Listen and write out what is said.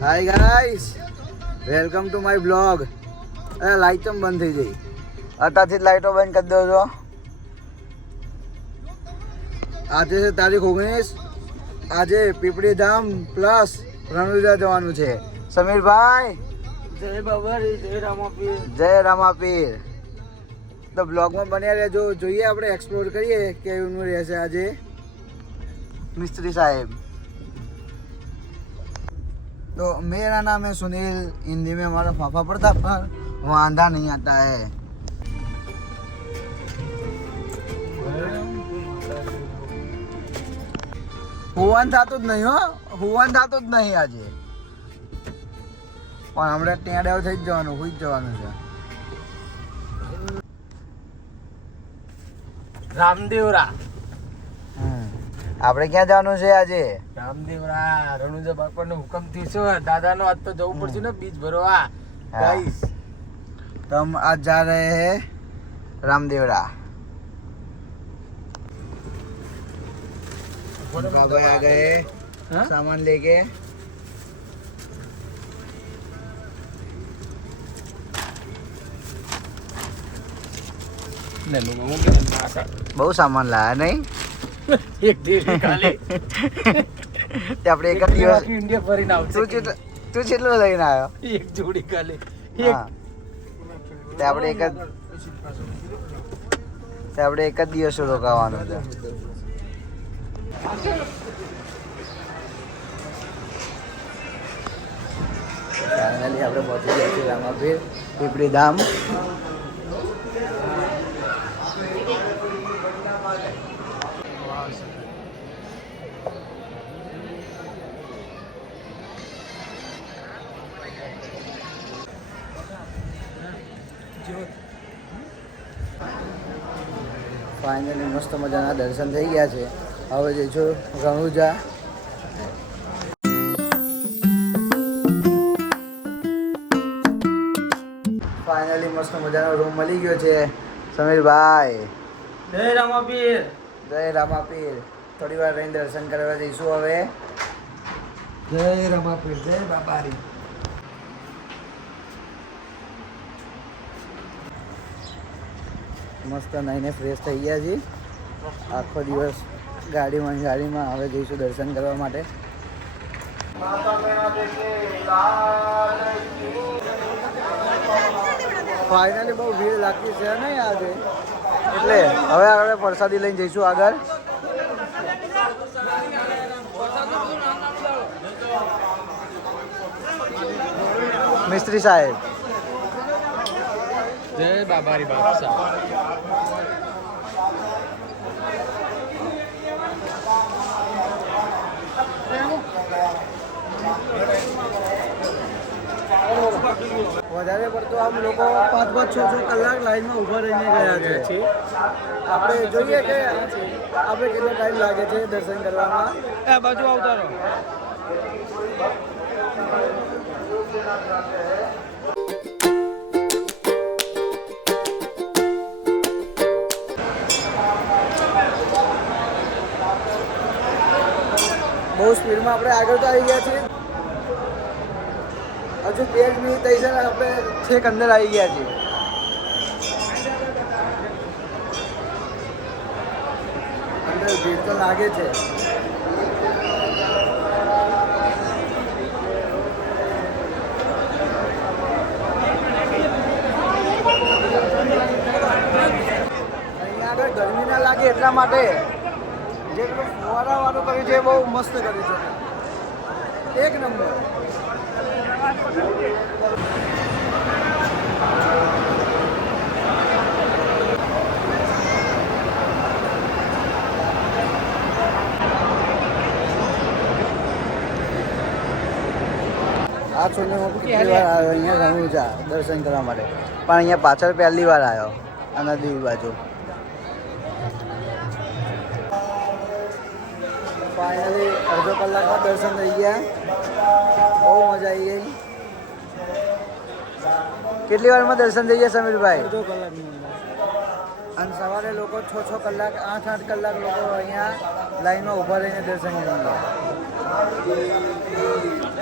Hi guys, welcome to my blog. અરે light કેમ બંધ થઈ ગઈ? અત્યારથી જ લાઈટો બંધ કરી દો છો. આજે છે તારીખ 19. આજે પીપળી ધામ પ્લસ રણુજા જવાનું છે. સમીરભાઈ, જય બાબારી, જય રામાપીર. જય રામાપીર. તો બ્લોગમાં બન્યા રહેજો. જોઈએ આપણે એક્સપ્લોર કરીએ કેવું રહેશે આજે. मिस्त्री साहेब, तो मेरा नाम है सुनील. हिंदी में हमारा फाफा पड़ता पर वांधा नहीं आता है. હુવાન થતું જ નહીં, હુવાન થતું જ નહીં આજે. પણ હમણાં ટેંડેવ થઈ જ જવાનું, હુઈ જ જવાનું છે. રામદેવરા. આપણે ક્યાં જવાનું છે આજે? રામદેવરા રણુજા બાપાનો હુકમ થી છે. દાદાનો આજ તો જવું પડશે ને બીજ ભરવા. ગાઈસ, तो हम आज जा रहे हैं रामदेवरा. बाबा आ गए सामान लेके. બહુ સામાન લાયા નહીં? એક દિવસ ખાલી તે આપણે એક જ દિવસ ઇન્ડિયા ફરીને આવશે. તું કેટલો લઈને આવ્યો? એક જોડી ખાલી. હા, તે આપણે એક જ દિવસ રોકાવાનું છે. ફાઇનલી આપણે પહોંચી ગયા છીએ રામાપીર પીપળી ધામ. ફાઇનલી મસ્ત મજાના દર્શન થઈ ગયા છે. હવે જઈશું રણુજા. ફાઇનલી મસ્ત મજાનો રૂમ મળી ગયો છે. સમીરભાઈ, જય રામાપીર. જય રામાપીર. થોડી વાર રહીને દર્શન કરવા જઈશું હવે. જય રામાપીર, જય બાબારી. મસ્ત નાઈને ફ્રેશ થઈ ગયા છીએ. આખો દિવસ ગાડીમાં હવે જઈશું દર્શન કરવા માટે. ફાઇનલી બહુ ભીડ લાગતી છે નહીં આજે, એટલે હવે આપણે પ્રસાદી લઈને જઈશું આગળ. મિસ્ત્રી સાહેબ, જય બાબારી બાદશાહ. વધારે પડતો આમ લોકો 5-5, 6-6 કલાક લાઈનમાં ઊભા રહીને ગયા છે. આપણે જોઈએ કે આપણે કેટલો ટાઈમ લાગે છે દર્શન કરવામાં. એ બાજુ આવતા રહો. બહુ સ્પીડમાં આપણે આગળ તો આવી ગયા છીએ. હજુ 2 મિનિટ થઈ છે ને આપણે છેક અંદર આવી ગયા છીએ. અંદર ભીડ તો લાગે છે. અહીંયા આગળ ગરમી ના લાગે એટલા માટે જે પેલું ફુવારા વાળું કર્યું છે બહુ મસ્ત કર્યું છે. એક નંબર. આ છોડને હું કેટલી વાર આવ્યો અહીંયા રણુજા દર્શન કરવા માટે, પણ અહીંયા પાછળ પહેલી વાર આવ્યો આ નદી બાજુ. ફાઇનલી અડધો કલાકમાં દર્શન થઈ ગયા. બહુ મજા આવી ગઈ. કેટલી વારમાં દર્શન થઈ ગયા સમીરભાઈ? અડધો કલાકની અંદર. અને સવારે લોકો 6-6 કલાક 8-8 કલાક લોકો અહીંયા લાઈનમાં ઊભા રહીને દર્શન કરી ગયા.